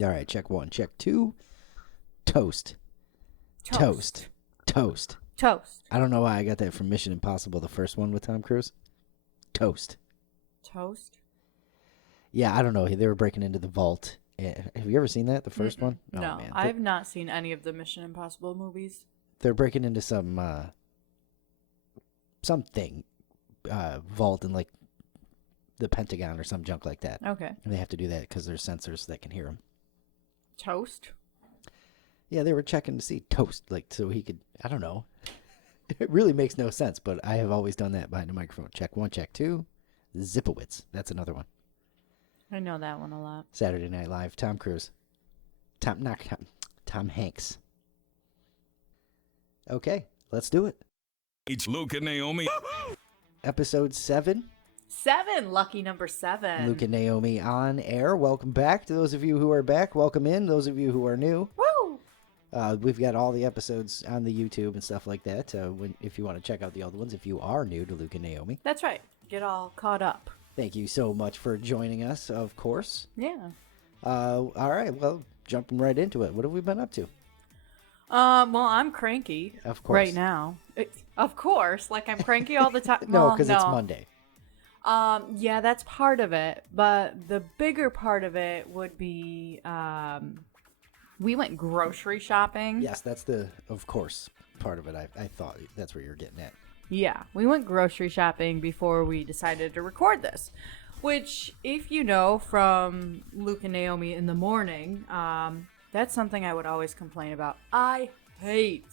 All right, check 1. Check 2. Toast. Toast. Toast. Toast. I don't know why I got that from Mission Impossible, the first one with Tom Cruise. Toast. Toast? Yeah, I don't know. They were breaking into the vault. Have you ever seen that, the first one? No, Oh, man. I've not seen any of the Mission Impossible movies. They're breaking into something vault in like the Pentagon or some junk like that. Okay. And they have to do that because there's sensors that can hear them. Toast? Yeah, they were checking to see Toast, like so he could. I don't know. It really makes no sense, but I have always done that behind the microphone. Check 1, check 2. Zipowitz. That's another one. I know that one a lot. Saturday Night Live. Tom Cruise. Tom Hanks. Okay, let's do it. It's Luke and Naomi. Episode 7. 7. Lucky number 7. Luke and Naomi on air. Welcome back. To those of you who are back, welcome in. Those of you who are new. Woo! We've got all the episodes on the YouTube and stuff like that. If you want to check out the old ones, if you are new to Luke and Naomi. That's right. Get all caught up. Thank you so much for joining us, of course. Yeah. All right, well, jumping right into it. What have we been up to? Well, I'm cranky. Of course. Right now. Of course. Like, I'm cranky all the time. No, Well, because it's Monday. Yeah, that's part of it. But the bigger part of it would be, we went grocery shopping. Yes, that's of course, part of it. I thought that's where you're getting at. Yeah, we went grocery shopping before we decided to record this. Which, if you know from Luke and Naomi in the morning, that's something I would always complain about. I hate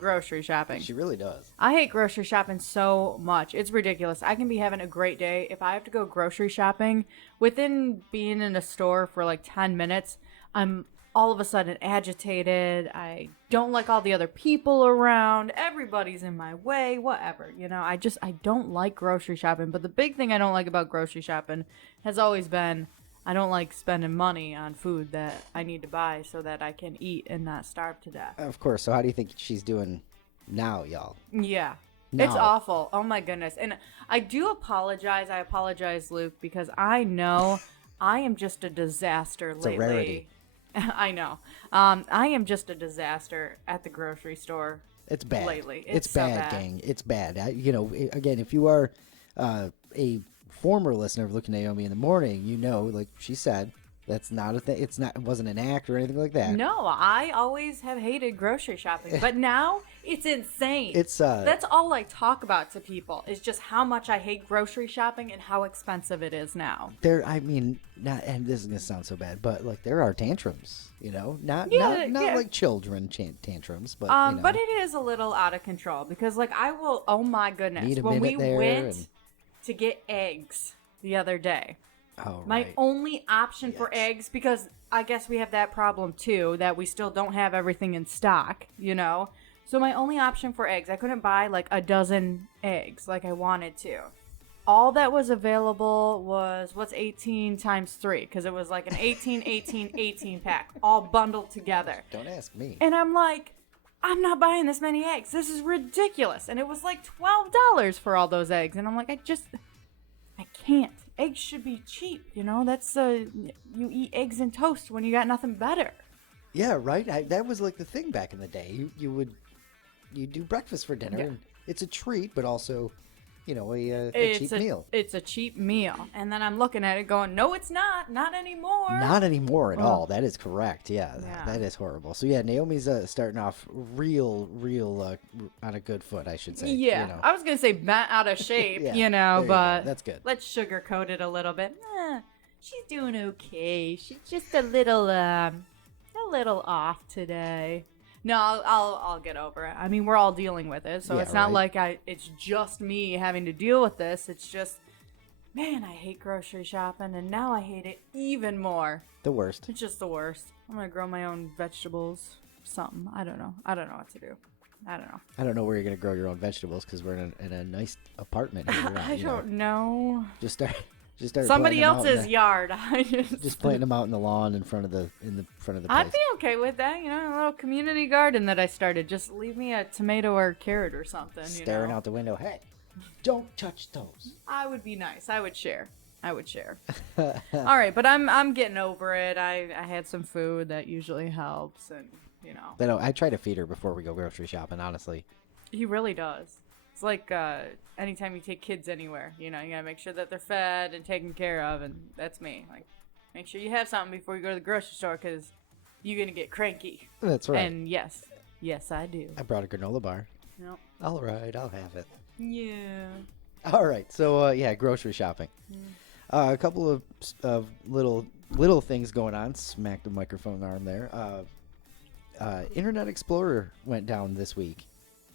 grocery shopping. She really does. I hate grocery shopping so much. It's ridiculous. I can be having a great day. If I have to go grocery shopping, within being in a store for like 10 minutes, I'm all of a sudden agitated. I don't like all the other people around. Everybody's in my way, whatever. You know, I don't like grocery shopping. But the big thing I don't like about grocery shopping has always been I don't like spending money on food that I need to buy so that I can eat and not starve to death. Of course. So how do you think she's doing now, y'all? Yeah. No. It's awful. Oh my goodness. And I do apologize. I apologize, Luke, because I know I am just a disaster lately. It's a rarity. I know. I am just a disaster at the grocery store. It's bad. Lately. It's so bad, gang. It's bad. Again, if you are a former listener of Luke and Naomi in the morning, you know, like she said, that's not a thing. It wasn't an act or anything like that. No, I always have hated grocery shopping, but now it's insane. That's all I talk about to people is just how much I hate grocery shopping and how expensive it is now. And this is gonna sound so bad, but like there are tantrums, you know, not like children tantrums, but you know. But it is a little out of control because like I will. Oh my goodness! Need a when we minute there went to get eggs the other day. Oh, My right. only option for eggs, because I guess we have that problem too, that we still don't have everything in stock, you know? So my only option for eggs, I couldn't buy like a dozen eggs like I wanted to. All that was available was, what's 18 times 3? Because it was like an 18, 18, 18 pack, all bundled together. Don't ask me. And I'm like, I'm not buying this many eggs. This is ridiculous. And it was like $12 for all those eggs. And I'm like, I can't. Eggs should be cheap, you know? That's you eat eggs and toast when you got nothing better. Yeah, right. That was like the thing back in the day. You do breakfast for dinner, and it's a treat, but also, you know, a cheap meal. It's a cheap meal, and then I'm looking at it going, no, it's not anymore. Not anymore at all. That is correct. Yeah, that is horrible. So yeah, Naomi's starting off real on a good foot, I should say. Yeah, you know. I was gonna say bent out of shape, Yeah, you know, but that's good. Let's sugarcoat it a little bit. She's doing okay. She's just a little off today. No, I'll get over it. I mean, we're all dealing with it, so it's not like it's just me having to deal with this. It's just, man, I hate grocery shopping, and now I hate it even more. The worst. It's just the worst. I'm gonna grow my own vegetables, something. I don't know what to do. I don't know. I don't know where you're gonna grow your own vegetables because we're in a nice apartment here. I don't know. Just start Somebody planting them else's yard. just planting them out in the lawn in front of the place. I'd be okay with that, you know, a little community garden that I started. Just leave me a tomato or carrot or something. Staring out the window. Hey, don't touch those. I would be nice. I would share. I would share. All right, but I'm getting over it. I had some food that usually helps, and But no, I try to feed her before we go grocery shopping, honestly. he really does. It's like anytime you take kids anywhere, you gotta make sure that they're fed and taken care of, and that's me. Like, make sure you have something before you go to the grocery store, because you're gonna get cranky. That's right. And yes, I do. I brought a granola bar. Yep. All right, I'll have it. Yeah. All right, so grocery shopping. A couple of little things going on. Smack the microphone arm there. Internet Explorer went down this week.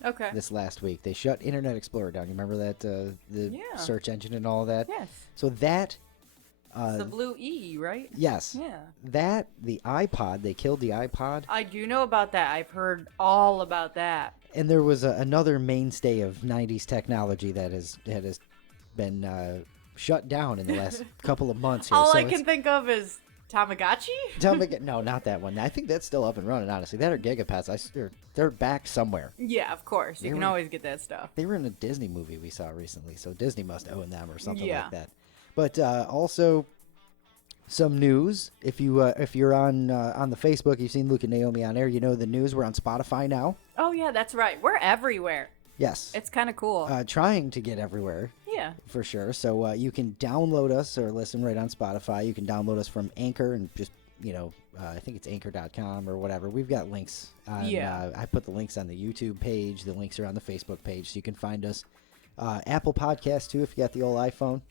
Okay. This last week, they shut Internet Explorer down. You remember that the Yeah. search engine and all that? Yes. So that. It's the blue E, right? Yes. Yeah. That the iPod, they killed the iPod. I do know about that. I've heard all about that. And there was another mainstay of 90s technology that has been shut down in the last couple of months here. All So I can think of is Tamagotchi? No, not that one. I think that's still up and running, honestly. That or Gigapads. They're back somewhere. Yeah, of course. You can always get that stuff. They were in a Disney movie we saw recently, so Disney must own them or something Yeah. like that. But also some news. If you're on the Facebook, you've seen Luke and Naomi on air. You know the news. We're on Spotify now. Oh, yeah, that's right. We're everywhere. Yes. It's kind of cool. Trying to get everywhere. Yeah. For sure. So you can download us or listen right on Spotify. You can download us from Anchor and just, I think it's anchor.com or whatever. We've got links. I put the links on the YouTube page. The links are on the Facebook page. So you can find us. Apple Podcasts, too, if you got the old iPhone.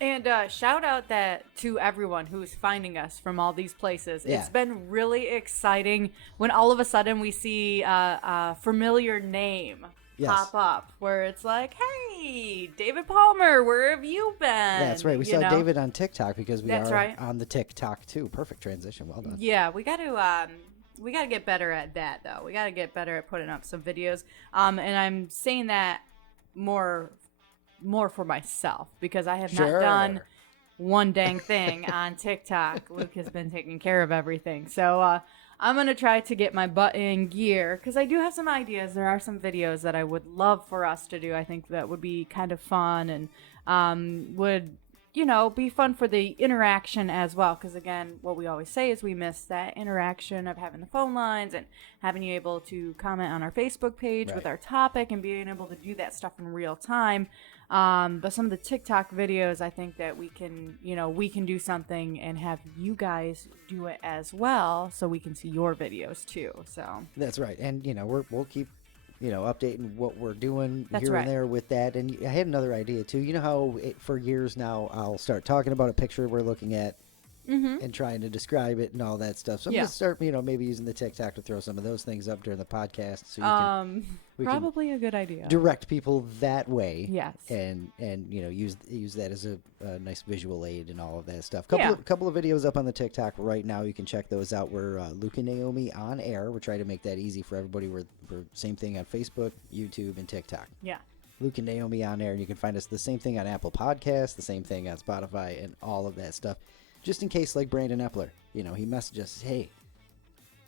And shout out to everyone who's finding us from all these places. Yeah. It's been really exciting when all of a sudden we see a familiar name pop up where it's like, hey, David Palmer, where have you been? That's right. We saw David on TikTok because we are right. on the TikTok too. Perfect transition. Well done. Yeah, we got to get better at that though. We got to get better at putting up some videos. And I'm saying that more for myself because I have not done one dang thing on TikTok. Luke has been taking care of everything. So I'm going to try to get my butt in gear because I do have some ideas. There are some videos that I would love for us to do. I think that would be kind of fun and would, be fun for the interaction as well. Because again, what we always say is we miss that interaction of having the phone lines and having you able to comment on our Facebook page with our topic and being able to do that stuff in real time. But some of the TikTok videos, I think that we can do something and have you guys do it as well so we can see your videos too. So that's right. And, we'll keep, updating what we're doing That's here right. and there with that. And I had another idea too. You know how for years now I'll start talking about a picture we're looking at and trying to describe it and all that stuff. So I'm going to start, maybe using the TikTok to throw some of those things up during the podcast. So we probably a good idea. direct people that way. Yes. And use that as a nice visual aid and all of that stuff. Couple of videos up on the TikTok right now. You can check those out. We're Luke and Naomi on air. We're trying to make that easy for everybody. We're same thing on Facebook, YouTube, and TikTok. Yeah. Luke and Naomi on air. And you can find us the same thing on Apple Podcasts, the same thing on Spotify, and all of that stuff. Just in case, like Brandon Epler, he messaged us, hey,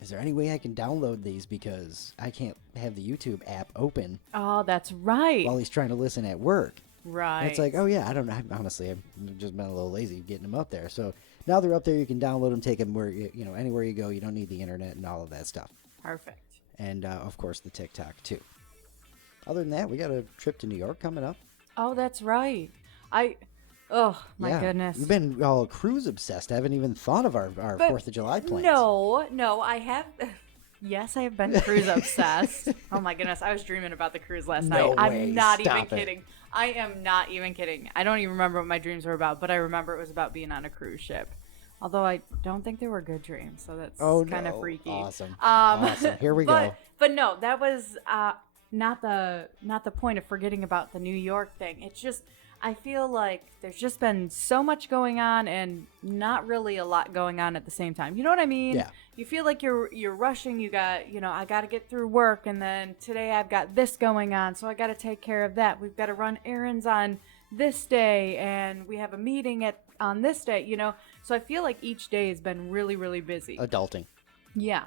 is there any way I can download these because I can't have the YouTube app open Oh, that's right. while he's trying to listen at work? Right. And it's like, oh yeah, I don't know. Honestly, I've just been a little lazy getting them up there. So now they're up there. You can download them, take them where anywhere you go. You don't need the internet and all of that stuff. Perfect. And of course the TikTok too. Other than that, we got a trip to New York coming up. Oh, that's right. Oh, my goodness. You've been all cruise obsessed. I haven't even thought of our 4th of July plans. No, I have. Yes, I have been cruise obsessed. Oh my goodness, I was dreaming about the cruise last night. way. I'm not Stop even it. kidding. I am not even kidding. I don't even remember what my dreams were about, but I remember it was about being on a cruise ship. Although I don't think they were good dreams, so that's kind of freaky. Awesome. Awesome. Here we go. But no, that was not the point of forgetting about the New York thing. It's just I feel like there's just been so much going on and not really a lot going on at the same time. You know what I mean? Yeah. You feel like you're rushing. You got, I got to get through work, and then today I've got this going on, so I got to take care of that. We've got to run errands on this day, and we have a meeting on this day, So I feel like each day has been really, really busy. Adulting. Yeah.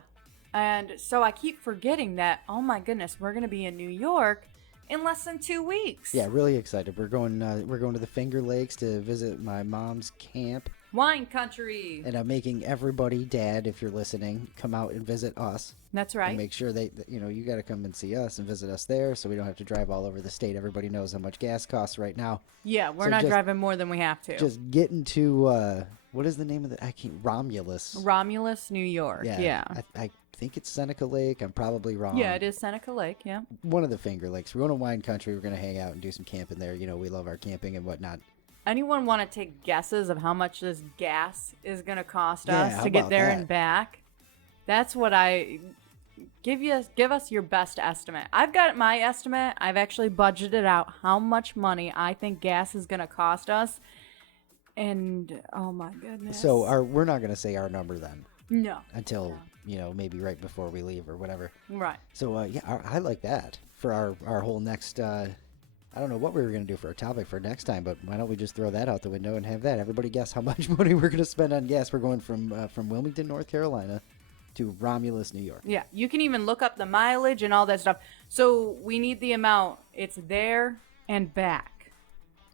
And so I keep forgetting that, oh my goodness, we're going to be in New York in less than 2 weeks. Yeah, really excited. We're going to the Finger Lakes to visit my mom's camp. Wine country. And I'm making everybody, Dad, if you're listening, come out and visit us. That's right. And make sure you got to come and see us and visit us there so we don't have to drive all over the state. Everybody knows how much gas costs right now. Yeah, we're not driving more than we have to. Just getting to, what is the name of Romulus. Romulus, New York. Yeah. I think it's Seneca Lake. I'm probably wrong. Yeah, it is Seneca Lake, yeah. One of the Finger Lakes. We're going to wine country. We're going to hang out and do some camping there. You know, we love our camping and whatnot. Anyone want to take guesses of how much this gas is going to cost us to get there and back? That's what give us your best estimate. I've got my estimate. I've actually budgeted out how much money I think gas is going to cost us. And oh my goodness. So we're not going to say our number then. No. Until, maybe right before we leave or whatever. Right. So I like that for our whole next I don't know what we were going to do for a topic for next time, but why don't we just throw that out the window and have that? Everybody guess how much money we're going to spend on gas. We're going from Wilmington, North Carolina to Romulus, New York. Yeah, you can even look up the mileage and all that stuff. So we need the amount. It's there and back.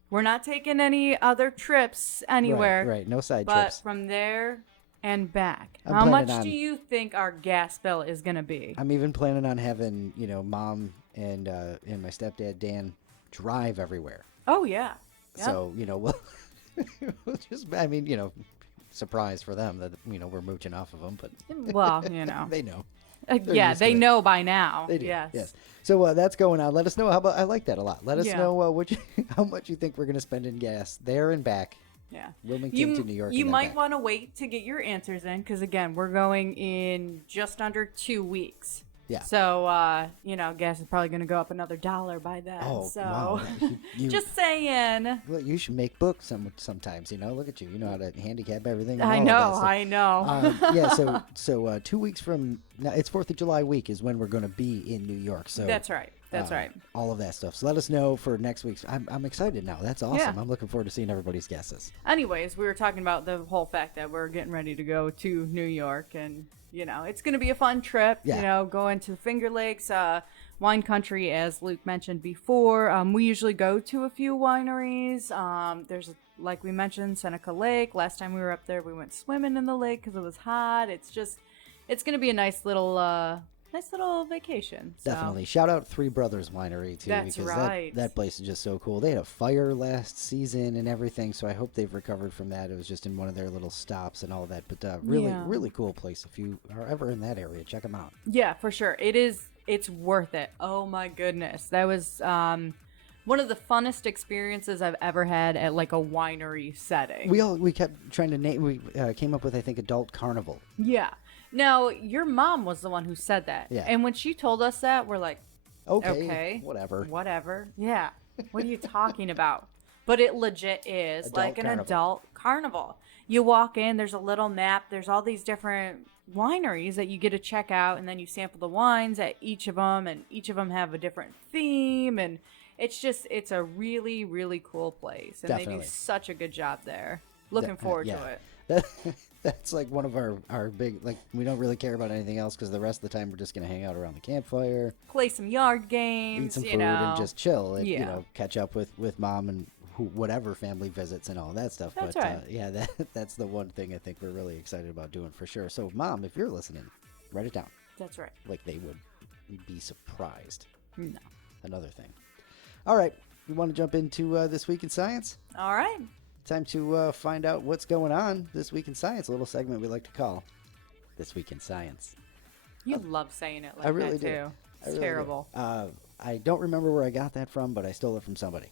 We're not taking any other trips anywhere. Right, no side but trips. But from there and back. How much do you think our gas bill is going to be? I'm even planning on having, Mom and my stepdad, Dan, drive everywhere. Oh, yeah. Yep. So, we'll just, surprise for them that, we're mooching off of them. But well, they know. Yeah, they know by now. They do. Yes. So that's going on. Let us know. I like that a lot. Let us know how much you think we're going to spend in gas there and back. Yeah. Wilmington to New York. You might want to wait to get your answers in because, again, we're going in just under 2 weeks. Yeah. So, gas is probably going to go up another $1 by then. Oh, so, wow. just saying. Well, you should make books sometimes, Look at you. You know how to handicap everything. I know. Yeah, so 2 weeks from now, it's 4th of July week is when we're going to be in New York. So That's right. That's right. All of that stuff. So let us know for next week's. I'm excited now. That's awesome. Yeah. I'm looking forward to seeing everybody's guesses. Anyways, we were talking about the whole fact that we're getting ready to go to New York and it's going to be a fun trip, going to Finger Lakes, wine country, as Luke mentioned before. We usually go to a few wineries. There's, like we mentioned, Seneca Lake. Last time we were up there, we went swimming in the lake because it was hot. It's going to be a nice little vacation. So. Definitely. Shout out Three Brothers Winery, too. That's because right. That place is just so cool. They had a fire last season and everything, so I hope they've recovered from that. It was just in one of their little stops and all that. But really cool place. If you are ever in that area, check them out. Yeah, for sure. It's worth it. Oh, my goodness. That was one of the funnest experiences I've ever had at, like, a winery setting. We kept trying to name. We came up with, I think, Adult Carnival. Yeah. Now, your mom was the one who said that. Yeah. And when she told us that, we're like, okay. Whatever. Yeah. What are you talking about? But it legit is adult carnival. You walk in, there's a little map. There's all these different wineries that you get to check out, and then you sample the wines at each of them, and each of them have a different theme. And it's a really, really cool place. And Definitely. They do such a good job there. Looking forward to it. That's like one of our big, like, we don't really care about anything else because the rest of the time we're just going to hang out around the campfire, play some yard games, eat some food, and just chill and, catch up with Mom and whatever family visits and all that stuff. That's but right. That's the one thing I think we're really excited about doing for sure. So, Mom, if you're listening, write it down. That's right. Like they would be surprised. No. Another thing. All right. You want to jump into This Week in Science? All right. Time to find out what's going on this week in science. A little segment we like to call This Week in Science. You love saying it like I really that, do. too. It's terrible. I don't remember where I got that from, but I stole it from somebody.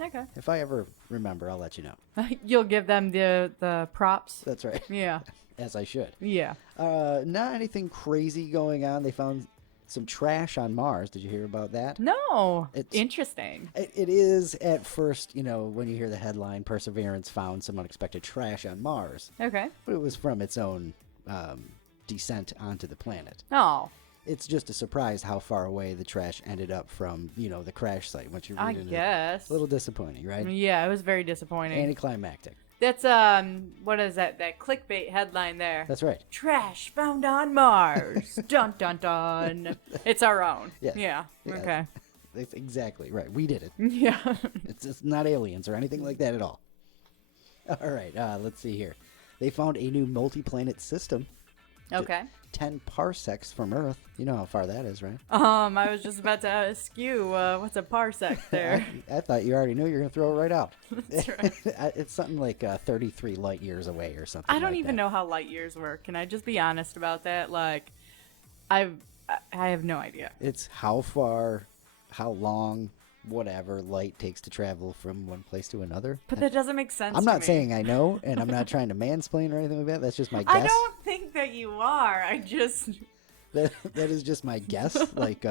Okay. If I ever remember, I'll let you know. You'll give them the props? That's right. Yeah. As I should. Yeah. Not anything crazy going on. They found some trash on Mars. Did you hear about that? No. Interesting. It is at first, when you hear the headline, Perseverance found some unexpected trash on Mars. Okay. But it was from its own descent onto the planet. Oh. It's just a surprise how far away the trash ended up from, the crash site. Once you read it, guess. A little disappointing, right? Yeah, it was very disappointing. Anticlimactic. That's what is that clickbait headline there? That's right. Trash found on Mars. Dun dun dun. It's our own. Yes. Yeah. Okay. That's exactly right. We did it. Yeah. It's not aliens or anything like that at all. All right, let's see here. They found a new multi-planet system. Okay. 10 parsecs from Earth. You know how far that is, right? I was just about to ask you, what's a parsec there? I thought you already knew you were going to throw it right out. That's right. It's something like 33 light years away or something. I don't like even that. know how light years work. Can I just be honest about that? Like, I have no idea. It's how far, how long, whatever light takes to travel from one place to another. But that doesn't make sense. I'm to not me. saying I know, and I'm not trying to mansplain or anything like that. That's just my guess. I don't think that you are. I just. That is just my guess. Like,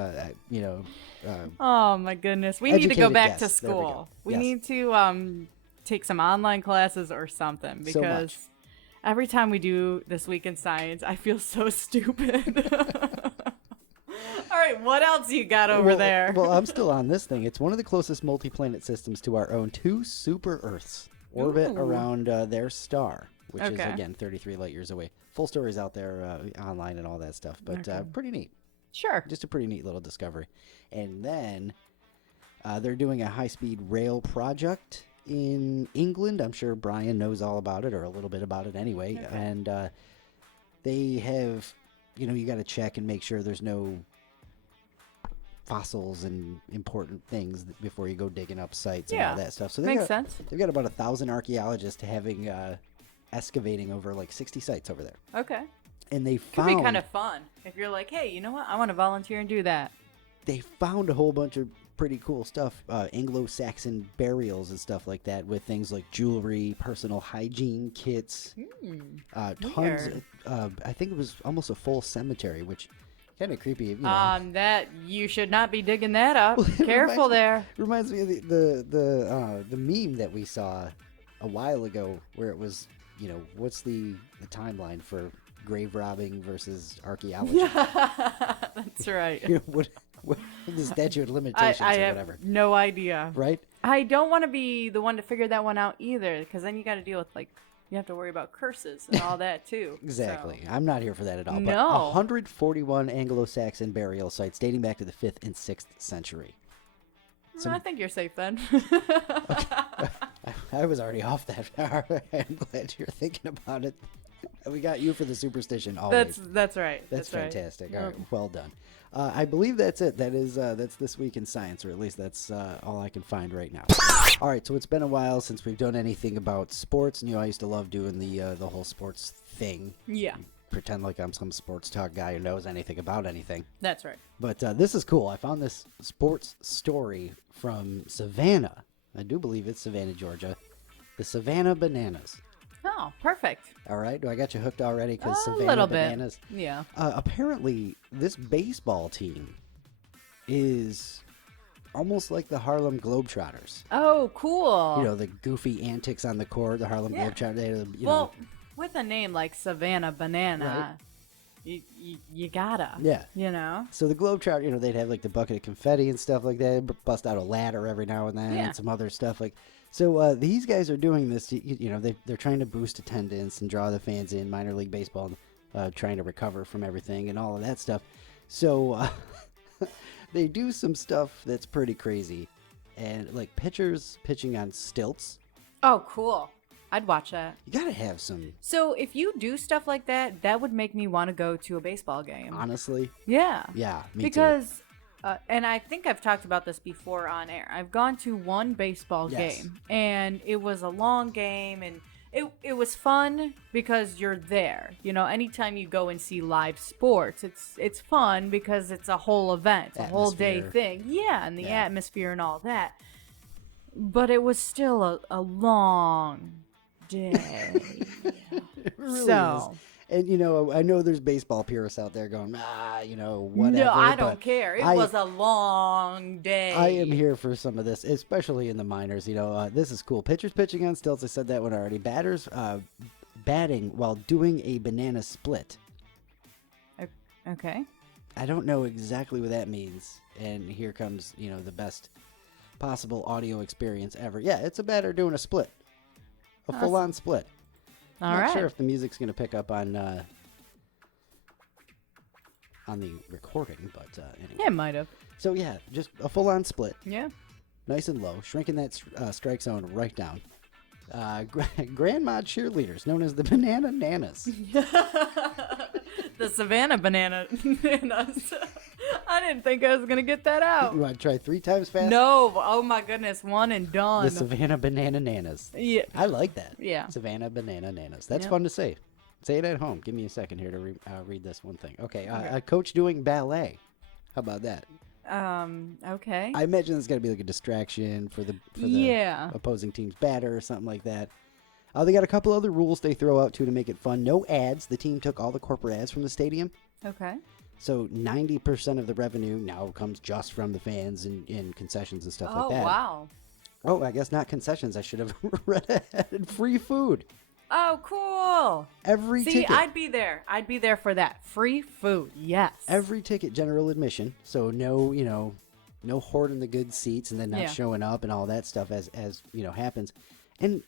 Oh my goodness, we need to go Educated back guess. to There we go. school. We Yes. need to take some online classes or something So much. because every time we do This Week in Science, I feel so stupid. All right, what else you got over there? Well, I'm still on this thing. It's one of the closest multi-planet systems to our own. 2 super Earths orbit Ooh. around their star, which is, Okay. again, 33 light years away. Full stories out there online and all that stuff, but pretty neat. Sure. Just a pretty neat little discovery. And then they're doing a high-speed rail project in England. I'm sure Brian knows all about it, or a little bit about it anyway. Okay. And they have, you got to check and make sure there's no fossils and important things before you go digging up sites and all that stuff. So Makes sense. They've got about 1,000 archaeologists having excavating over like 60 sites over there. Okay. And they Could found be kind of fun if you're like, hey, you know what? I want to volunteer and do that. they found a whole bunch of pretty cool stuff, Anglo-Saxon burials and stuff like that, with things like jewelry, personal hygiene kits, tons. Weird. I think it was almost a full cemetery, which kind of creepy. That you should not be digging that up. Well, it Careful there. Reminds me of the meme that we saw a while ago, where it was, what's the timeline for grave robbing versus archaeology? That's right. What the statute of limitations I or have whatever, no idea. right? I don't want to be the one to figure that one out either, because then you got to deal with you have to worry about curses and all that too. Exactly. So. I'm not here for that at all. No. But 141 Anglo-Saxon burial sites dating back to the 5th and 6th century. So I think you're safe then. I was already off that. I'm glad you're thinking about it. We got you for the superstition always. That's right. That's fantastic. Right. All right, well done. I believe that's it. That's This Week in Science, or at least that's all I can find right now. All right, so it's been a while since we've done anything about sports, and I used to love doing the whole sports thing. Yeah, Pretend like I'm some sports talk guy who knows anything about anything. that's right. But this is cool. I found this sports story from Savannah. I do believe it's Savannah, Georgia. The Savannah Bananas. Oh, perfect. All right, do I got you hooked already? Because A Savannah little Bananas. bit. Yeah. Apparently, this baseball team is almost like the Harlem Globetrotters. Oh, cool. The goofy antics on the court, the Harlem Yeah. Globetrotters. Well, with a name like Savannah Banana, you gotta. Yeah. So the Globetrotter, they'd have like the bucket of confetti and stuff like that, bust out a ladder every now and then, Yeah. and some other stuff like. So these guys are doing this. They're trying to boost attendance and draw the fans in. Minor league baseball, trying to recover from everything and all of that stuff. So they do some stuff that's pretty crazy, and like pitchers pitching on stilts. Oh, cool. I'd watch that. You gotta have some. So if you do stuff like that, that would make me want to go to a baseball game. Honestly. Yeah. Yeah. Me Because, and I think I've talked about this before on air. I've gone to one baseball Yes. game, and it was a long game, and it was fun because you're there. Anytime you go and see live sports, it's fun because it's a whole event, a whole day Atmosphere. thing. Yeah, and the Yeah. atmosphere and all that. But it was still a long day. It really So- is. And I know there's baseball purists out there going, whatever. No, I but don't care. It I- was a long day. I am here for some of this, especially in the minors. This is cool. Pitchers pitching on stilts. I said that one already. Batters batting while doing a banana split. Okay. I don't know exactly what that means. And here comes, the best possible audio experience ever. Yeah, it's a batter doing a split, a full-on split. All Not right. sure if the music's going to pick up on the recording, but anyway. It might have. So yeah, just a full-on split, Yeah. nice and low, shrinking that strike zone right down. Grandma cheerleaders, known as the Banana Nanas. The Savannah banana nanas. I didn't think I was going to get that out. You want to try 3 times fast? No. Oh, my goodness. One and done. The Savannah Banana Nanas. Yeah. I like that. Yeah. Savannah Banana Nanas. That's Yep. fun to say. Say it at home. Give me a second here to read this one thing. Okay. A coach doing ballet. How about that? Okay. I imagine it's got to be like a distraction for the Yeah. opposing team's batter or something like that. They got a couple other rules they throw out too to make it fun. No ads. The team took all the corporate ads from the stadium. Okay. So 90% of the revenue now comes just from the fans and concessions and stuff like that. Oh, wow. Oh, I guess not concessions. I should have read ahead. Free food. Oh, cool. Every See, ticket. I'd be there. I'd be there for that. Free food. Yes. Every ticket, general admission. So no, no hoarding the good seats and then not Yeah. showing up and all that stuff as happens. And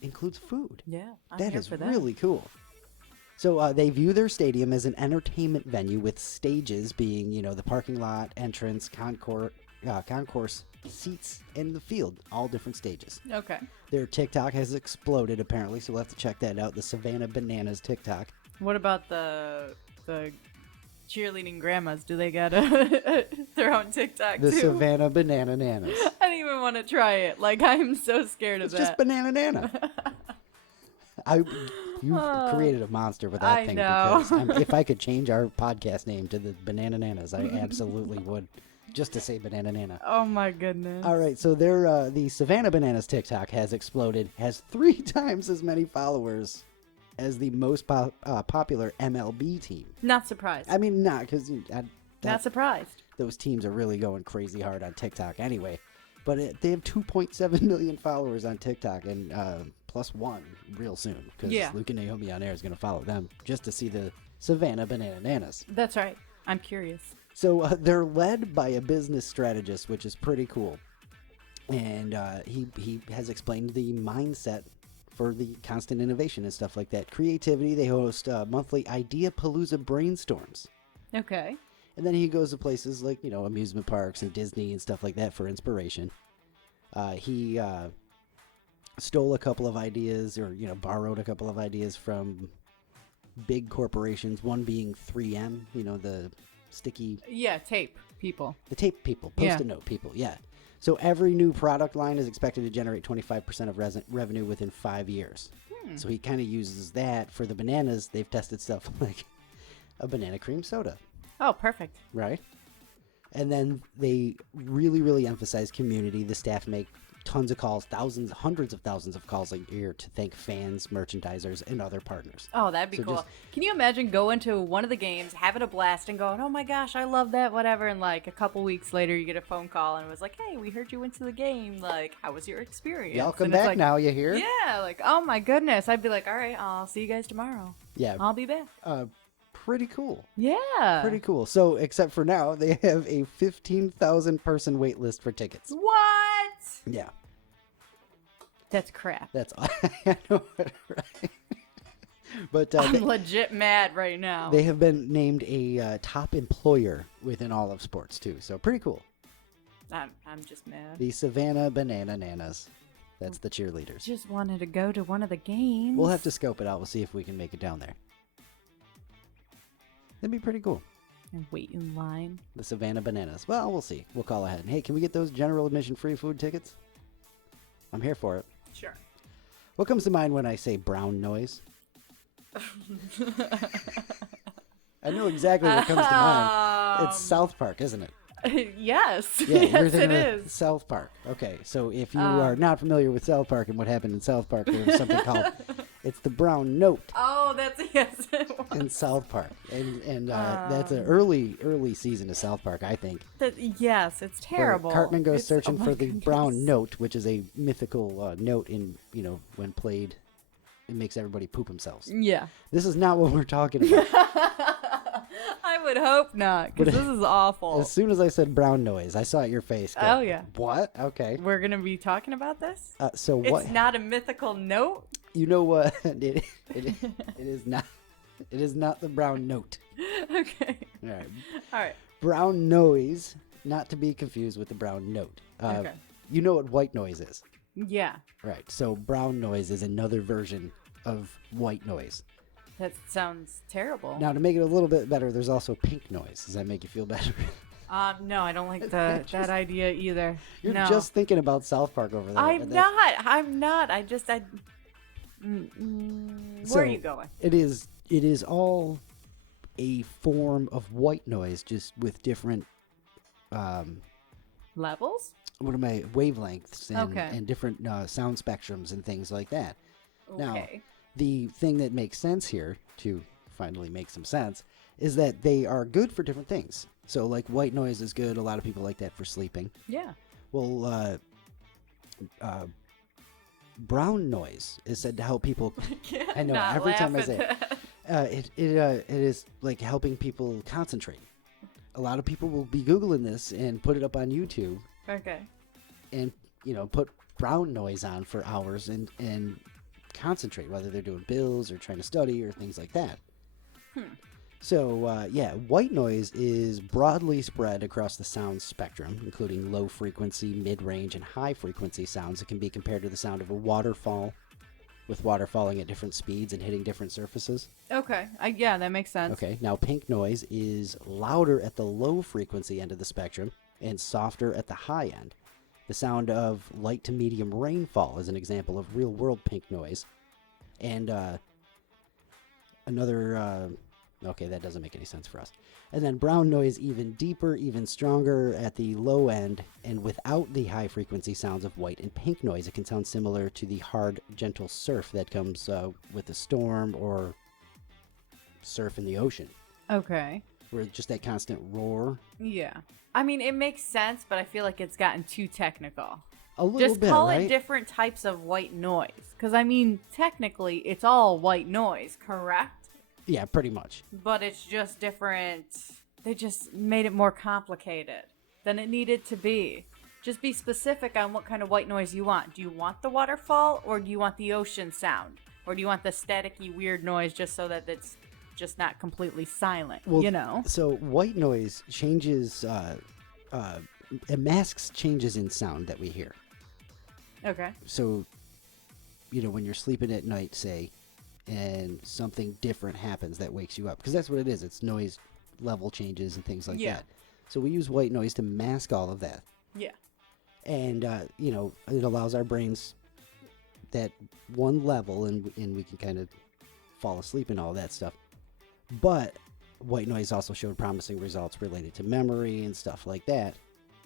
includes food. Yeah. I'm That here is for that. really cool. So they view their stadium as an entertainment venue with stages being, the parking lot, entrance, concourse, seats, and the field, all different stages. Okay. Their TikTok has exploded, apparently, so we'll have to check that out, the Savannah Bananas TikTok. What about the cheerleading grandmas? Do they got their own TikTok The too? Savannah Banana Nanas. I didn't even want to try it. Like, I'm so scared of It's that. just Banana Nana. You've created a monster with that I thing. know. Because if I could change our podcast name to the Banana Nanas, I absolutely would, just to say Banana Nana. Oh my goodness. All right, so the Savannah Bananas TikTok has exploded, has 3 times as many followers as the most popular MLB team. Not surprised. I mean, not because Not surprised. those teams are really going crazy hard on TikTok anyway. But they have 2.7 million followers on TikTok and +1 real soon because Yeah. Luke and Naomi on air is going to follow them just to see the Savannah Banana Nanas. That's right. I'm curious. So they're led by a business strategist, which is pretty cool. And he has explained the mindset for the constant innovation and stuff like that. Creativity, they host monthly Idea Palooza brainstorms. Okay. And then he goes to places like, amusement parks and Disney and stuff like that for inspiration. He stole a couple of ideas or, borrowed a couple of ideas from big corporations, one being 3M, the sticky... Yeah, tape people. The tape people, Post-it note people, yeah. So every new product line is expected to generate 25% of revenue within 5 years. So he kind of uses that for the bananas. They've tested stuff like a banana cream soda. Oh, perfect. Right. And then they really, really emphasize community. The staff make tons of calls, hundreds of thousands of calls a year to thank fans, merchandisers, and other partners. Oh, that'd be So cool. just- Can you imagine going to one of the games, having a blast, and going, oh my gosh, I love that, whatever, and like a couple weeks later you get a phone call and it was like, hey, we heard you went to the game. Like, how was your experience? Y'all come And it's back like, now, you hear? Yeah, like, oh my goodness. I'd be like, all right, I'll see you guys tomorrow. Yeah. I'll be back. Pretty cool. Yeah. Pretty cool. So, except for now, they have a 15,000 person wait list for tickets. What? Yeah. That's crap. That's I know, right? But I'm legit mad right now. they have been named a top employer within all of sports too. So pretty cool. I'm just mad. The Savannah Banana Nanas. That's the cheerleaders. Just wanted to go to one of the games. We'll have to scope it out. We'll see if we can make it down there. That'd be pretty cool. And wait in line. The Savannah Bananas. Well, we'll see. We'll call ahead. Hey, can we get those general admission free food tickets? I'm here for it. Sure. What comes to mind when I say brown noise? I know exactly what comes to mind. It's South Park, isn't it? Yes. Yeah, yes, you're it thinking of is. South Park. Okay, so if you are not familiar with South Park and what happened in South Park, there was something called it's the brown note Oh, that's yes. It was. in South Park, and that's an early season of South Park, I think. Yes, it's where terrible. Cartman goes It's- searching oh for my the goodness. brown note, which is a mythical note in when played, it makes everybody poop themselves. Yeah. This is not what we're talking about. I would hope not, because this is awful. As soon as I said brown noise, I saw your face. Go, Oh, yeah. What? Okay. We're going to be talking about this? So what? It's not a mythical note? You know what? It is not. It is not the brown note. Okay. All right. All right. Brown noise Not to be confused with the brown note. Okay. You know what white noise is? Yeah. Right. So brown noise is another version of white noise. That sounds terrible. Now, to make it a little bit better, there's also pink noise. Does that make you feel better? No, I don't like that idea either. You're no. just thinking about South Park over there. I'm not. Where are you going? It is all a form of white noise, just with different Levels? wavelengths and, Okay. and different sound spectrums and things like that. Now, Okay. the thing that makes sense here, to finally make some sense, is that they are good for different things. So, like, white noise is good. A lot of people like that for sleeping. Yeah. Well, brown noise is said to help people. I know, Not every time I laugh say at it, it is like helping people concentrate. A lot of people will be Googling this and put it up on YouTube Okay. and, put brown noise on for hours and concentrate, whether they're doing bills or trying to study or things like that. So, white noise is broadly spread across the sound spectrum, including low frequency, mid-range, and high frequency sounds. It can be compared to the sound of a waterfall, with water falling at different speeds and hitting different surfaces. Okay. Yeah, that makes sense. Okay, now pink noise is louder at the low frequency end of the spectrum and softer at the high end. The sound of light to medium rainfall is an example of real-world pink noise. And okay, that doesn't make any sense for us. And then brown noise, even deeper, even stronger at the low end, and without the high-frequency sounds of white and pink noise. It can sound similar to the hard, gentle surf that comes with a storm or surf in the ocean, Okay. where just that constant roar. Yeah. I mean, it makes sense, but I feel like it's gotten too technical. A little Just bit, call right? it different types of white noise. Because, I mean, technically, it's all white noise, correct? Yeah, pretty much. But it's just different. They just made it more complicated than it needed to be. Just be specific on what kind of white noise you want. Do you want the waterfall, or do you want the ocean sound? Or do you want the staticky weird noise just so that it's just not completely silent, Well, So white noise changes, it masks changes in sound that we hear. Okay. So, when you're sleeping at night, say, and something different happens that wakes you up, because that's what it is. It's noise level changes and things like that. So we use white noise to mask all of that. Yeah. And, it allows our brains that one level, and we can kind of fall asleep and all that stuff. But white noise also showed promising results related to memory and stuff like that.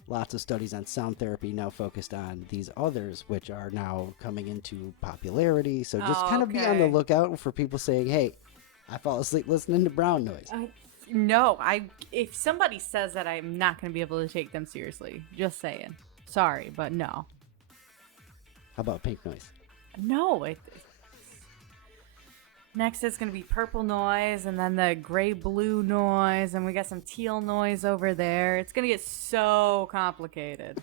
Lots of studies on sound therapy now focused on these others, which are now coming into popularity. So just kind of be on the lookout for people saying, hey, I fall asleep listening to brown noise. No, if somebody says that, I'm not going to be able to take them seriously. Just saying. Sorry, but no. How about pink noise? No, next it's going to be purple noise, and then the gray-blue noise, and we got some teal noise over there. It's going to get so complicated.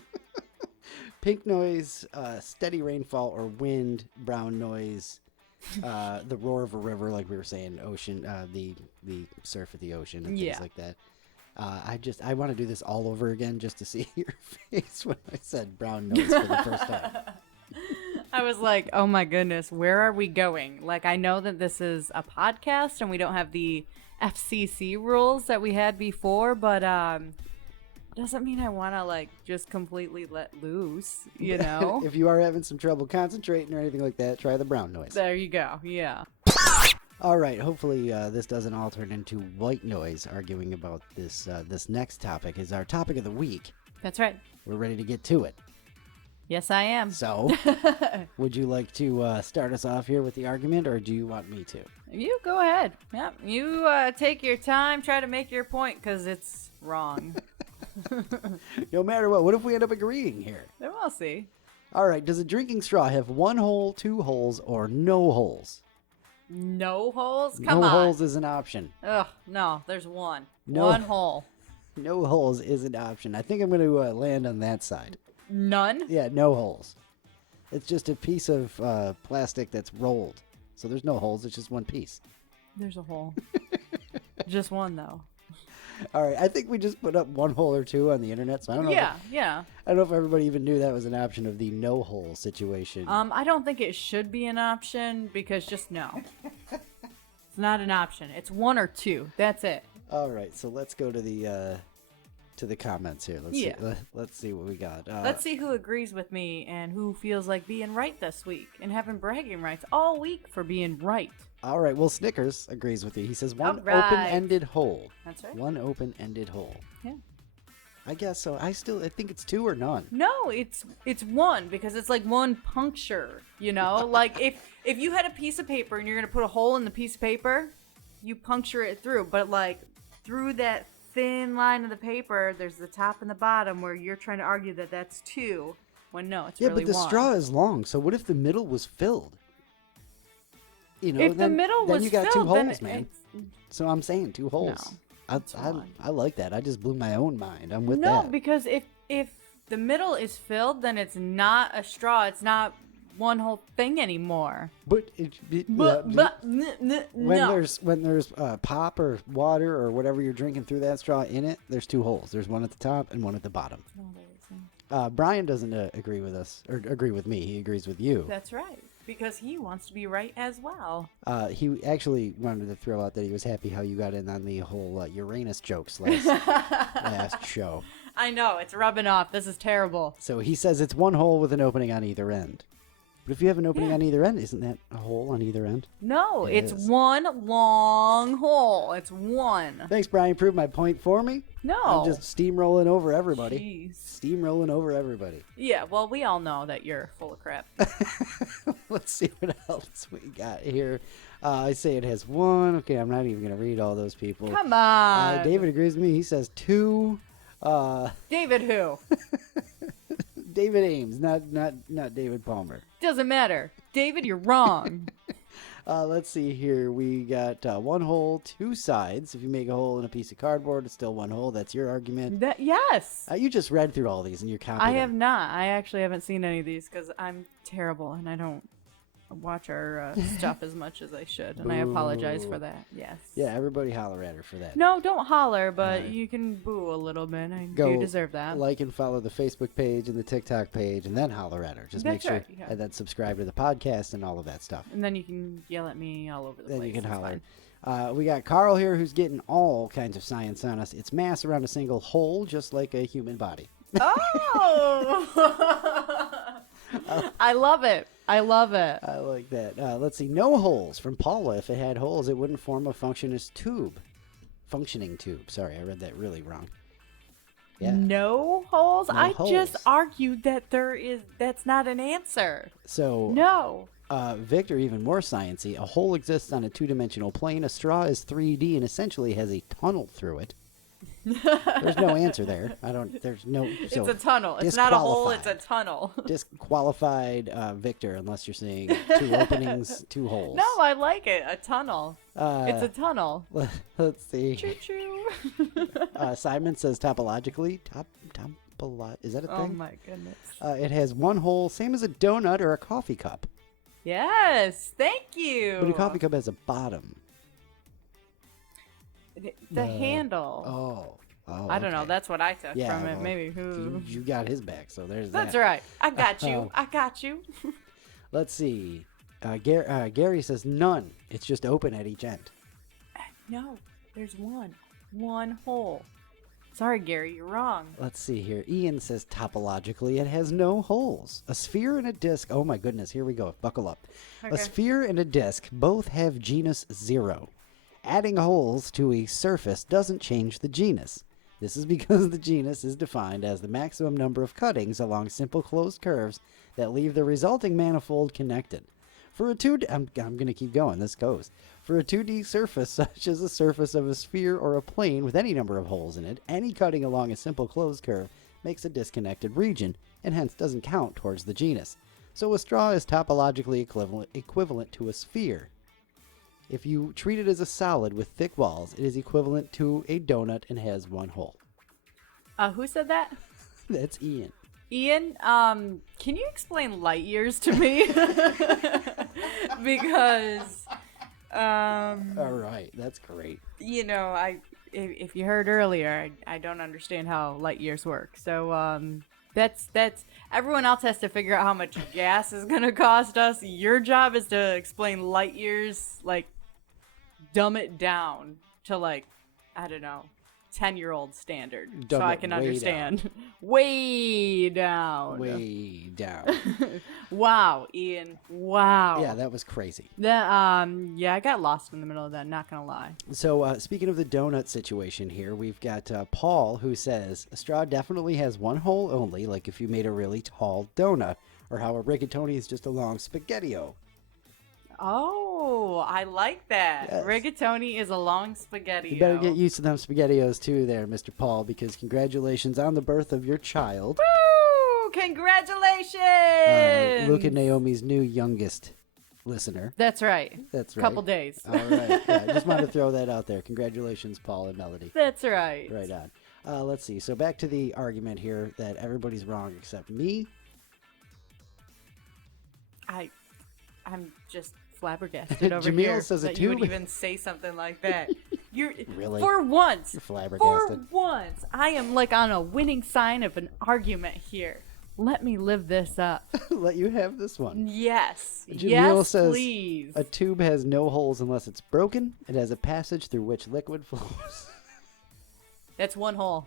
Pink noise, steady rainfall or wind. Brown noise, the roar of a river, like we were saying, ocean, the surf at the ocean and things like that. I want to do this all over again just to see your face when I said brown noise for the first time. I was like, oh my goodness, where are we going? Like, I know that this is a podcast and we don't have the FCC rules that we had before, but doesn't mean I want to, just completely let loose, If you are having some trouble concentrating or anything like that, try the brown noise. There you go, yeah. All right, hopefully this doesn't all turn into white noise arguing about this next topic. Is our topic of the week. That's right. We're ready to get to it. Yes, I am. So, would you like to start us off here with the argument, or do you want me to? You go ahead. Yep. You take your time, try to make your point, because it's wrong. No matter what if we end up agreeing here? Then we'll see. All right, does a drinking straw have one hole, two holes, or no holes? No holes? Come no on. holes is an option. Ugh, no, there's one. No. One hole. No holes is an option. I think I'm going to land on that side. None? Yeah, no holes. It's just a piece of plastic that's rolled. So there's no holes. It's just one piece. There's a hole. Just one, though. All right, I think we just put up one hole or two on the internet, so I don't know. Yeah. I don't know if everybody even knew that was an option of the no hole situation. I don't think it should be an option because just no. It's not an option. It's one or two. That's it. All right, so let's go to the comments here. Let's see what we got. Let's see who agrees with me and who feels like being right this week and having bragging rights all week for being right. All right, well, Snickers agrees with you. He says one All right. open-ended hole. That's right. One open-ended hole. Yeah. I guess so. I think it's two or none. No, it's one because it's like one puncture, like if you had a piece of paper and you're going to put a hole in the piece of paper, you puncture it through, but like through that thin line of the paper, there's the top and the bottom where you're trying to argue that that's two when no, it's really one. Yeah, but the straw is long, so what if the middle was filled? If the middle was then you got filled, two then holes, man. So I'm saying two holes. No, I like that. I just blew my own mind. I'm with that. No, because if the middle is filled, then it's not a straw. It's not one whole thing anymore. But No. when there's pop or water or whatever you're drinking through that straw in it, there's two holes. There's one at the top and one at the bottom. No, there isn't. Brian doesn't agree with us or agree with me. He agrees with you. That's right. Because he wants to be right as well. He actually wanted to throw out that he was happy how you got in on the whole Uranus jokes last show. I know, it's rubbing off. This is terrible. So he says it's one hole with an opening on either end. But if you have an opening on either end, isn't that a hole on either end? No, it's one long hole. It's one. Thanks, Brian. Proved my point for me. No. I'm just steamrolling over everybody. Jeez. Steamrolling over everybody. Yeah, well, we all know that you're full of crap. Let's see what else we got here. I say it has one. Okay, I'm not even going to read all those people. Come on. David agrees with me. He says two. David who? David Ames, not David Palmer. Doesn't matter. David, you're wrong. Let's see here. We got one hole, two sides. If you make a hole in a piece of cardboard, it's still one hole. That's your argument. Yes. You just read through all these and you're confident. I have not. I actually haven't seen any of these because I'm terrible and I don't watch our stuff as much as I should, and I apologize for that. Yes. Yeah, everybody holler at her for that. No, don't holler, but you can boo a little bit. I do deserve that. Like and follow the Facebook page and the TikTok page, and then holler at her. Just make sure and then subscribe to the podcast and all of that stuff. And then you can yell at me all over the place. Then you can holler. We got Carl here who's getting all kinds of science on us. It's mass around a single hole, just like a human body. Oh! I love it. I love it. I like that. Let's see. No holes from Paula. If it had holes, it wouldn't form a functioning tube. Sorry, I read that really wrong. Yeah. No holes? No I holes. just argued that that's not an answer. So no. Victor, even more sciencey. A hole exists on a two-dimensional plane. A straw is 3D and essentially has a tunnel through it. There's no answer there. There's no. It's a tunnel. It's not a hole. It's a tunnel. Disqualified, Victor, unless you're saying two openings, two holes. No, I like it. A tunnel. It's a tunnel. Let's see. Choo choo. Simon says topologically. Is that a thing? Oh my goodness. It has one hole, same as a donut or a coffee cup. Yes, thank you. But a coffee cup has a bottom. The handle. Oh. I don't know. That's what I took from it. Well, maybe who? You got his back, so there's that. That's right. I got you. I got you. Let's see. Gary says none. It's just open at each end. No, there's one hole. Sorry, Gary, you're wrong. Let's see here. Ian says topologically it has no holes. A sphere and a disk. Oh my goodness, here we go. Buckle up. Okay. A sphere and a disk both have genus 0. Adding holes to a surface doesn't change the genus. This is because the genus is defined as the maximum number of cuttings along simple closed curves that leave the resulting manifold connected. For a 2D, I'm going to keep going. This goes. For a 2D surface, such as the surface of a sphere or a plane with any number of holes in it, any cutting along a simple closed curve makes a disconnected region, and hence doesn't count towards the genus. So a straw is topologically equivalent to a sphere. If you treat it as a solid with thick walls, it is equivalent to a donut and has one hole. Who said that? That's Ian. Ian, can you explain light years to me? Because, all right, that's great. if you heard earlier, I don't understand how light years work. So that's everyone else has to figure out how much gas is gonna cost us. Your job is to explain light years, like dumb it down to like, I don't know, 10-year-old standard, so I can understand. Way down. Way down. Wow, Ian. Wow. Yeah, that was crazy. That yeah, I got lost in the middle of that, not gonna lie. So speaking of the donut situation here, we've got Paul who says a straw definitely has one hole only, like if you made a really tall donut, or how a rigatoni is just a long spaghetti-o. Oh, I like that. Yes. Rigatoni is a long spaghetti. You better get used to them spaghettios too there, Mr. Paul, because congratulations on the birth of your child. Woo! Congratulations! Luke and Naomi's new youngest listener. That's right. That's right. Couple days. All right. Yeah, just wanted to throw that out there. Congratulations, Paul and Melody. That's right. Right on. Let's see. So back to the argument here that everybody's wrong except me. I'm just flabbergasted over Jamil here says a that you would tube. even say something like that. You're Really? For once. You're flabbergasted. For once, I am like on a winning sign of an argument here. Let me live this up. Let you have this one. Yes. Jamil Yes, says please. a tube has no holes unless it's broken. It has a passage through which liquid flows. That's one hole.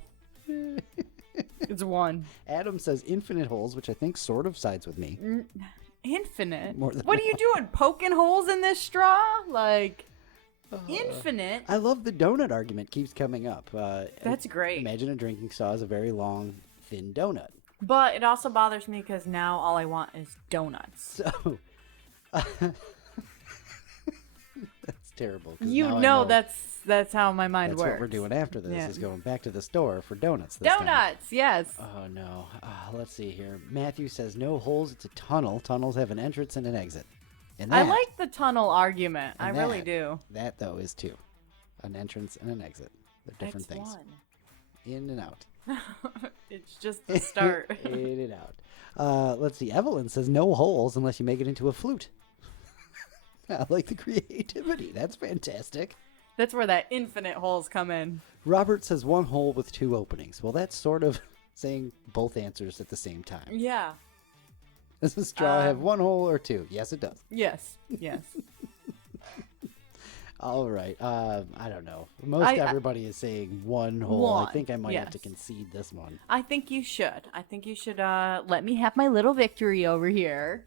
It's one. Adam says infinite holes, which I think sort of sides with me. Infinite? More than What are you doing? Poking holes in this straw? Like, infinite? I love the donut argument keeps coming up. That's great. Imagine a drinking straw is a very long, thin donut. But it also bothers me because now all I want is donuts. So, that's terrible. 'Cause You now I know that's how my mind that's works. what we're doing after this Yeah. is going back to the store for donuts. This time. Donuts, yes. Oh no. Let's see here. Matthew says no holes. It's a tunnel. Tunnels have an entrance and an exit. And I that, like the tunnel argument. I and really that- do. That though is two, an entrance and an exit. They're different That's things. one. In and out. It's just the start. In and out. Let's see. Evelyn says no holes unless you make it into a flute. I like the creativity. That's fantastic. That's where that infinite holes come in. Robert says one hole with two openings. Well, that's sort of saying both answers at the same time. Yeah. Does the straw have one hole or two? Yes, it does. Yes. Yes. All right. I don't know. Most everybody is saying one hole. I think I might have to concede this one. I think you should. I think you should let me have my little victory over here.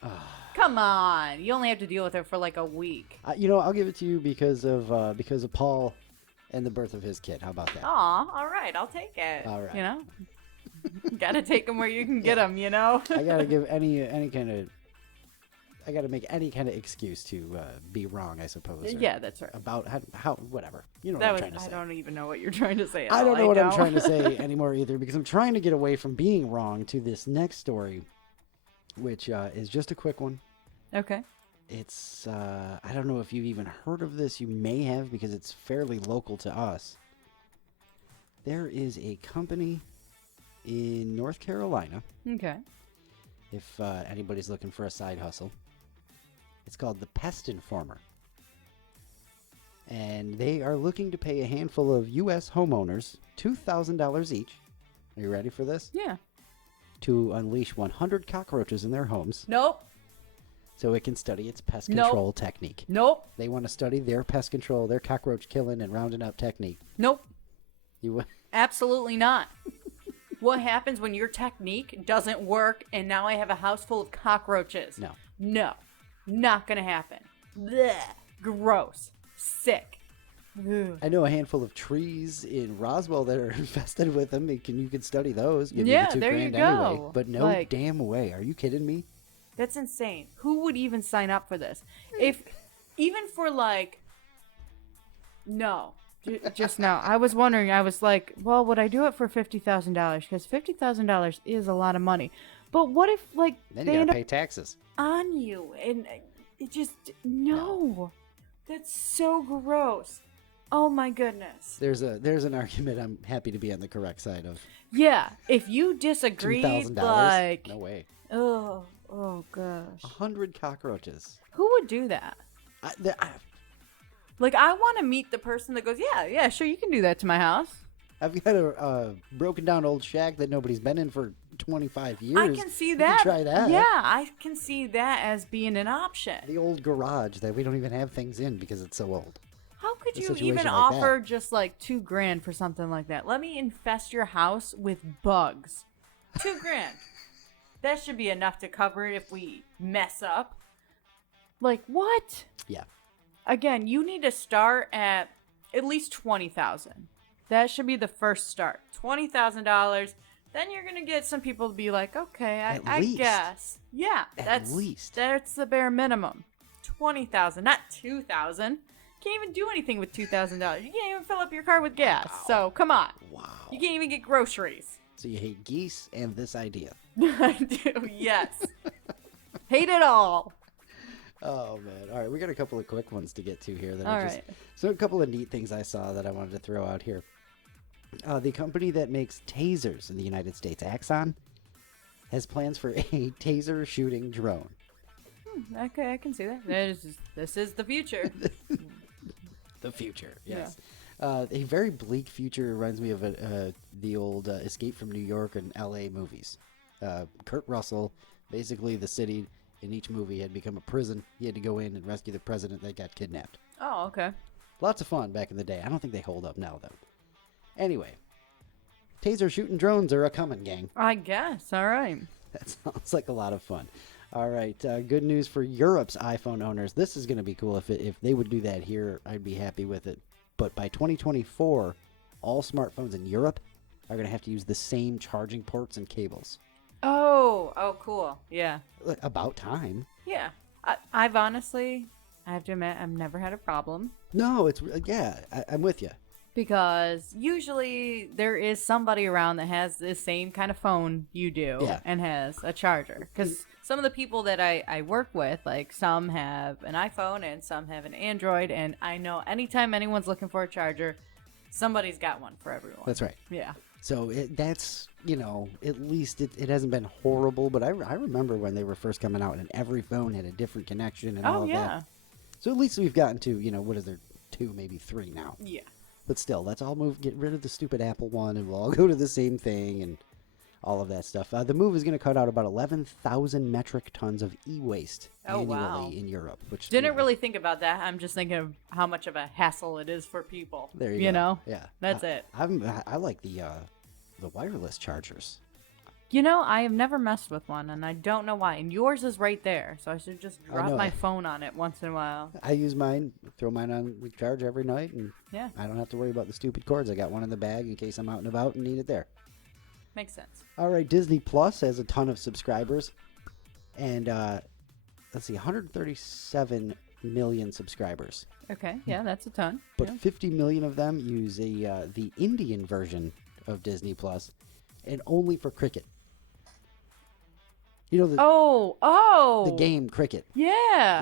Come on. You only have to deal with it for like a week. I'll give it to you because of Paul and the birth of his kid. How about that? Aw, all right. I'll take it. All right. You know? Gotta take them where you can get them, you know? I gotta give any kind of. I gotta make any kind of excuse to be wrong, I suppose. Yeah, that's right. About how whatever. You know what I'm trying to say. I don't even know what you're trying to say. I don't know what I'm trying to say anymore either, because I'm trying to get away from being wrong to this next story, which is just a quick one. Okay. It's I don't know if you've even heard of this. You may have, because it's fairly local to us. There is a company in North Carolina. Okay. If anybody's looking for a side hustle, it's called the Pest Informer. And they are looking to pay a handful of U.S. homeowners $2,000 each. Are you ready for this? Yeah. To unleash 100 cockroaches in their homes. Nope. So it can study its pest control technique. Nope. They want to study their pest control, their cockroach killing and rounding up technique. Nope. You Absolutely not. What happens when your technique doesn't work and now I have a house full of cockroaches? No. No. Not gonna happen. Blech. Gross. Sick. Ugh. I know a handful of trees in Roswell that are infested with them. You can study those. Give Yeah, you the there you $2,000 go. anyway. But no Like- damn way. Are you kidding me? That's insane. Who would even sign up for this? If even for like no. Just no. I was wondering, I was like, well, would I do it for $50,000? Because $50,000 is a lot of money. But what if like Then they you end gotta up pay taxes. on you and it just no. That's so gross. Oh my goodness. There's an argument I'm happy to be on the correct side of. Yeah, if you disagree, $2,000? like No way. oh gosh. 100 cockroaches. Who would do that? Like, I want to meet the person that goes, yeah, sure, you can do that to my house. I've got a broken down old shack that nobody's been in for 25 years. I can see We that. try that. Yeah, I can see that as being an option. The old garage that we don't even have things in because it's so old. How could A you situation even like offer that. just like $2,000 for something like that? Let me infest your house with bugs. $2,000. That should be enough to cover it if we mess up. Like, what? Yeah. Again, you need to start at least $20,000. That should be the first start. $20,000. Then you're gonna get some people to be like, okay, I guess. Yeah, At least. That's the bare minimum. $20,000, not $2,000. Can't even do anything with $2,000. You can't even fill up your car with gas. Wow. So come on. Wow. You can't even get groceries. So you hate geese and this idea. I do. Yes. Hate it all. Oh man! All right, we got a couple of quick ones to get to here. That All I just, right. So a couple of neat things I saw that I wanted to throw out here. The company that makes tasers in the United States, Axon, has plans for a taser shooting drone. Okay, I can see that. This is the future. The future, yes. A very bleak future reminds me of the old Escape from New York and L.A. movies. Kurt Russell, basically the city in each movie had become a prison. He had to go in and rescue the president that got kidnapped. Oh, okay. Lots of fun back in the day. I don't think they hold up now, though. Anyway, taser shooting drones are a coming, gang. I guess. All right. That sounds like a lot of fun. All right, good news for Europe's iPhone owners. This is going to be cool. If they would do that here, I'd be happy with it. But by 2024, all smartphones in Europe are going to have to use the same charging ports and cables. Oh, cool. Yeah. Look, about time. Yeah. I've honestly, I have to admit, I've never had a problem. No, I'm with you. Because usually there is somebody around that has the same kind of phone you do and has a charger. Because some of the people that I work with, like some have an iPhone and some have an Android. And I know anytime anyone's looking for a charger, somebody's got one for everyone. That's right. Yeah. So that's, at least it hasn't been horrible. But I remember when they were first coming out and every phone had a different connection and all of that. So at least we've gotten to, what is there, 2, maybe 3 now. Yeah. But still, let's all get rid of the stupid Apple one, and we'll all go to the same thing and all of that stuff. The move is going to cut out about 11,000 metric tons of e-waste annually in Europe. Which didn't really think about that. I'm just thinking of how much of a hassle it is for people. There you go. know? Yeah. That's it. I like the wireless chargers. I have never messed with one, and I don't know why. And yours is right there, so I should just drop my phone on it once in a while. I use mine, throw mine on recharge every night, and yeah, I don't have to worry about the stupid cords. I got one in the bag in case I'm out and about and need it there. Makes sense. All right, Disney Plus has a ton of subscribers, and let's see, 137 million subscribers. Okay, yeah, that's a ton. But 50 million of them use the Indian version of Disney Plus, and only for cricket. The game cricket. Yeah.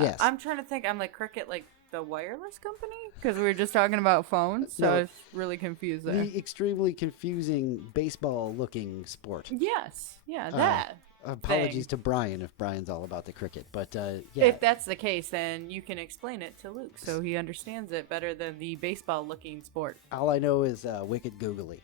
Yes. I'm trying to think. I'm like cricket, like the wireless company, because we were just talking about phones, so I was really confused there. The extremely confusing baseball-looking sport. Yes. Yeah, that. Apologies to Brian if Brian's all about the cricket, but If that's the case, then you can explain it to Luke so he understands it better than the baseball-looking sport. All I know is wicked googly.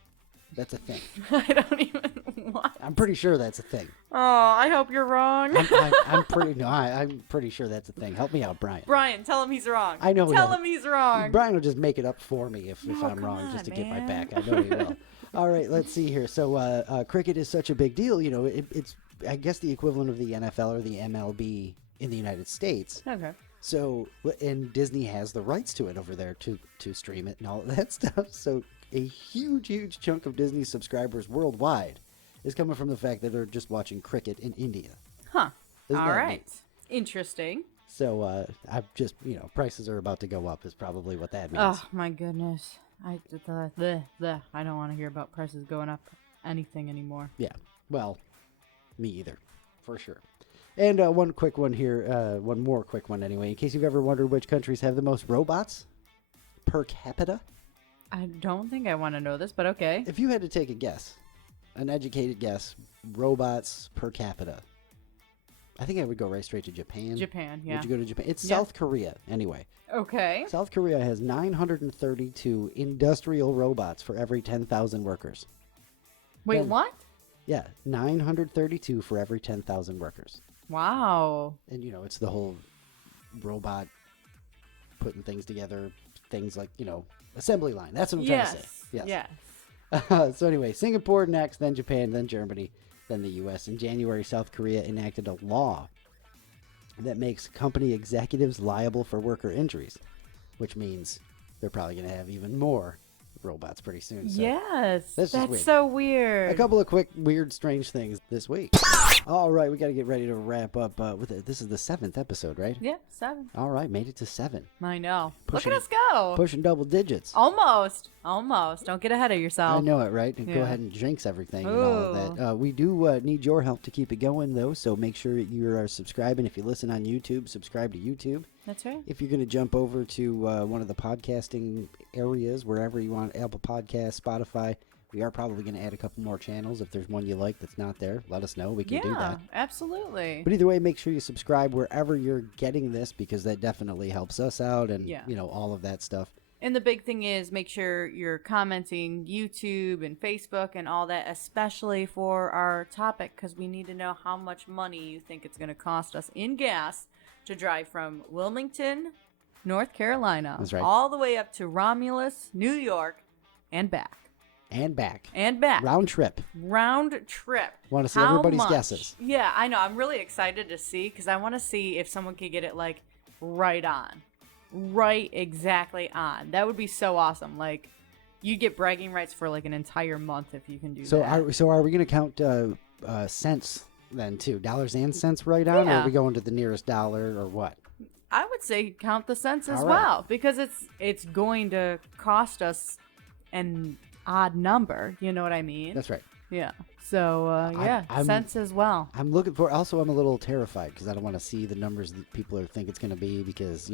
That's a thing. I don't even want. I'm pretty sure that's a thing. Oh, I hope you're wrong. I'm pretty sure that's a thing. Help me out, Brian. Brian, tell him he's wrong. I know. Tell him he's wrong. Brian will just make it up for me if I'm wrong, just to get my back. I know he will. All right, let's see here. So cricket is such a big deal. It's I guess the equivalent of the NFL or the MLB in the United States. Okay. So, and Disney has the rights to it over there to stream it and all of that stuff. So a huge chunk of Disney subscribers worldwide is coming from the fact that they're just watching cricket in India. Huh. Isn't all that right. neat? Interesting. So I've just, prices are about to go up is probably what that means. Oh, my goodness. I don't want to hear about prices going up anything anymore. Yeah. Well, me either, for sure. And one quick one here, one more quick one anyway, in case you've ever wondered which countries have the most robots per capita. I don't think I want to know this, but okay. If you had to take a guess, an educated guess, robots per capita, I think I would go right straight to Japan. Japan, yeah. Would you go to Japan? It's Yeah. South Korea, anyway. Okay. South Korea has 932 industrial robots for every 10,000 workers. Wait, Then- what? Yeah, 932 for every 10,000 workers. Wow. And, it's the whole robot putting things together, things like, assembly line. That's what I'm trying to say. Yes. So anyway, Singapore next, then Japan, then Germany, then the U.S. In January, South Korea enacted a law that makes company executives liable for worker injuries, which means they're probably going to have even more robots pretty soon. So Yes. That's just That's so weird. a couple of quick, weird, strange things this week. All right, we got to get ready to wrap up with it. This is the 7th episode, right? Yeah, 7. All right, made it to 7. I know. Pushing- Look at us go. Pushing double digits. Almost. Don't get ahead of yourself. I know it, right? Go Yeah. ahead and jinx everything and all of that. We do need your help to keep it going, though, so make sure you are subscribing. If you listen on YouTube, subscribe to YouTube. That's right. If you're going to jump over to one of the podcasting areas, wherever you want, Apple Podcasts, Spotify, we are probably going to add a couple more channels. If there's one you like that's not there, let us know. We can do that. Absolutely. But either way, make sure you subscribe wherever you're getting this, because that definitely helps us out and, all of that stuff. And the big thing is make sure you're commenting YouTube and Facebook and all that, especially for our topic, because we need to know how much money you think it's going to cost us in gas to drive from Wilmington, North Carolina, That's right. all the way up to Romulus, New York, and back. And back. Round trip. Want to see How everybody's much? guesses. Yeah, I know. I'm really excited to see, because I want to see if someone could get it like right on. Right exactly on. That would be so awesome. Like, you get bragging rights for like an entire month if you can do So that. are we going to count cents then too? Dollars and cents right on? Or Yeah. are we going to the nearest dollar or what? I would say count the cents as All right. well, because it's going to cost us an odd number. You know what I mean? That's right. Yeah. So I'm- cents as well. I'm looking for. Also, I'm a little terrified because I don't want to see the numbers that people think it's going to be, because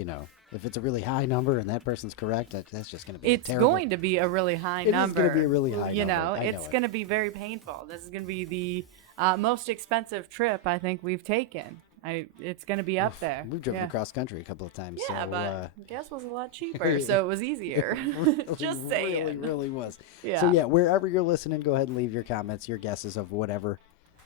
if it's a really high number and that person's correct, that's just going to be It's terrible. going to be a really high It is number. gonna be a really high You number. know, I know it's it. going to be very painful. This is going to be the most expensive trip I think we've taken. It's going to be up there. We've driven Yeah. across country a couple of times. Yeah, so, but gas was a lot cheaper, so it was easier. Just saying. Really, really was. Yeah. So yeah, wherever you're listening, go ahead and leave your comments, your guesses of whatever,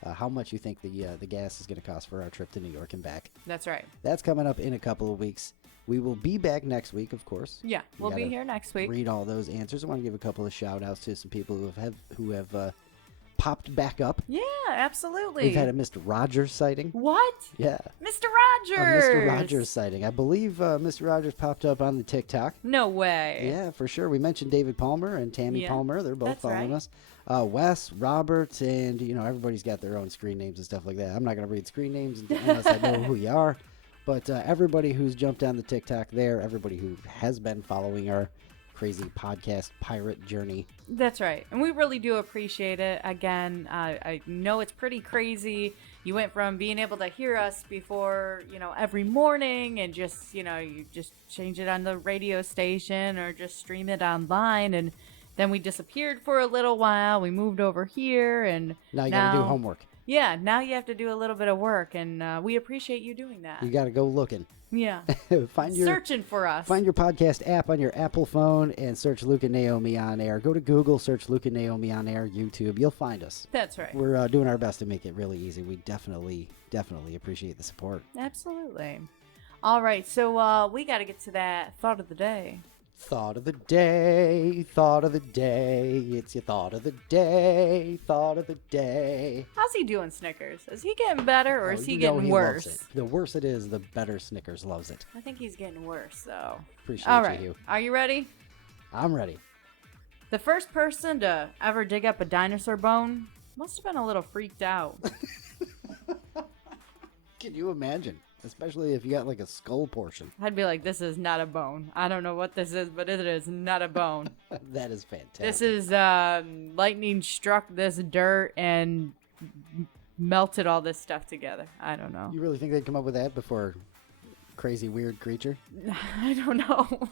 how much you think the gas is going to cost for our trip to New York and back. That's right. That's coming up in a couple of weeks. We will be back next week, of course. Yeah, We we'll be gotta here next week. Read all those answers. I want to give a couple of shout outs to some people who have popped back up. Yeah, absolutely. We've had a Mr. Rogers sighting. What? Yeah. Mr. A Rogers. Mr. Rogers sighting. I believe Mr. Rogers popped up on the TikTok. No way. Yeah, for sure. We mentioned David Palmer and Tammy Yeah, Palmer. They're both that's following right. us. Wes, Robert, and everybody's got their own screen names and stuff like that. I'm not going to read screen names unless I know who you are. But everybody who's jumped on the TikTok there, everybody who has been following our crazy podcast pirate journey. That's right. And we really do appreciate it. Again, I know it's pretty crazy. You went from being able to hear us before, every morning and just, you just change it on the radio station or just stream it online. And then we disappeared for a little while. We moved over here and Now you got to do homework. Yeah, now you have to do a little bit of work, and we appreciate you doing that. You got to go looking. Yeah. Searching for us. Find your podcast app on your Apple phone and search Luke and Naomi on air. Go to Google, search Luke and Naomi on air, YouTube. You'll find us. That's right. We're doing our best to make it really easy. We definitely appreciate the support. Absolutely. All right, so we got to get to that thought of the day. Thought of the day, thought of the day. It's your thought of the day, thought of the day. How's he doing, Snickers? Is he getting better or is he No, getting he worse? loves it. The worse it is, the better Snickers loves it. I think he's getting worse, though. Appreciate All right, you. are you ready? I'm ready. The first person to ever dig up a dinosaur bone must have been a little freaked out. Can you imagine? Especially if you got like a skull portion. I'd be like, this is not a bone. I don't know what this is, but it is not a bone. That is fantastic. This is lightning struck this dirt and melted all this stuff together. I don't know. You really think they'd come up with that before crazy weird creature? I don't know.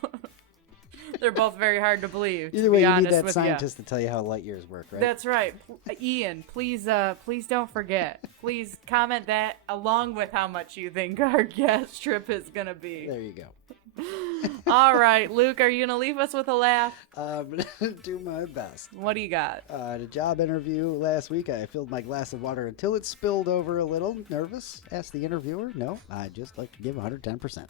They're both very hard to believe. Either to way, be you need honest that with scientist to tell you how light years work, right? That's right. Ian, please don't forget. Please comment that along with how much you think our gas trip is going to be. There you go. All right, Luke, are you going to leave us with a laugh? Do my best. What do you got? At a job interview last week, I filled my glass of water until it spilled over a little. Nervous? Asked the interviewer. No, I'd just like to give 110%.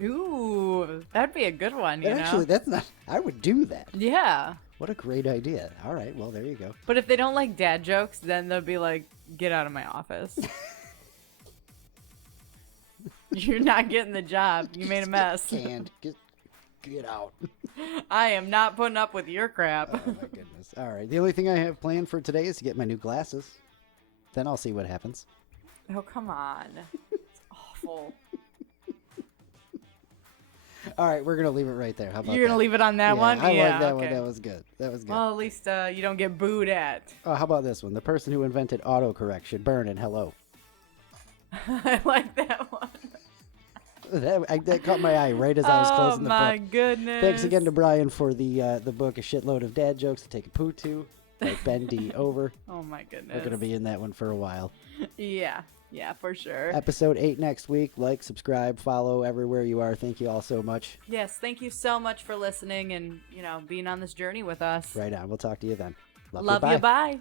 Ooh, that'd be a good one, you know? Actually, that's not... I would do that. Yeah. What a great idea. All right, well, there you go. But if they don't like dad jokes, then they'll be like, get out of my office. You're not getting the job. You made a mess. Canned. Get out. I am not putting up with your crap. Oh, my goodness. All right, the only thing I have planned for today is to get my new glasses. Then I'll see what happens. Oh, come on. It's awful. All right, we're going to leave it right there. How about You're going to leave it on that one? I like that okay. one. That was good. That was good. Well, at least you don't get booed at. Oh, how about this one? The person who invented autocorrection. Burn and hello. I like that one. That caught my eye right as I was closing the book. Oh, my goodness. Thanks again to Brian for the book, A Shitload of Dad Jokes to Take a Poo To, by Ben D. Over. Oh, my goodness. We're going to be in that one for a while. Yeah, for sure. Episode 8 next week. Like, subscribe, follow everywhere you are. Thank you all so much. Yes, thank you so much for listening and, being on this journey with us. Right on. We'll talk to you then. Love you. Bye.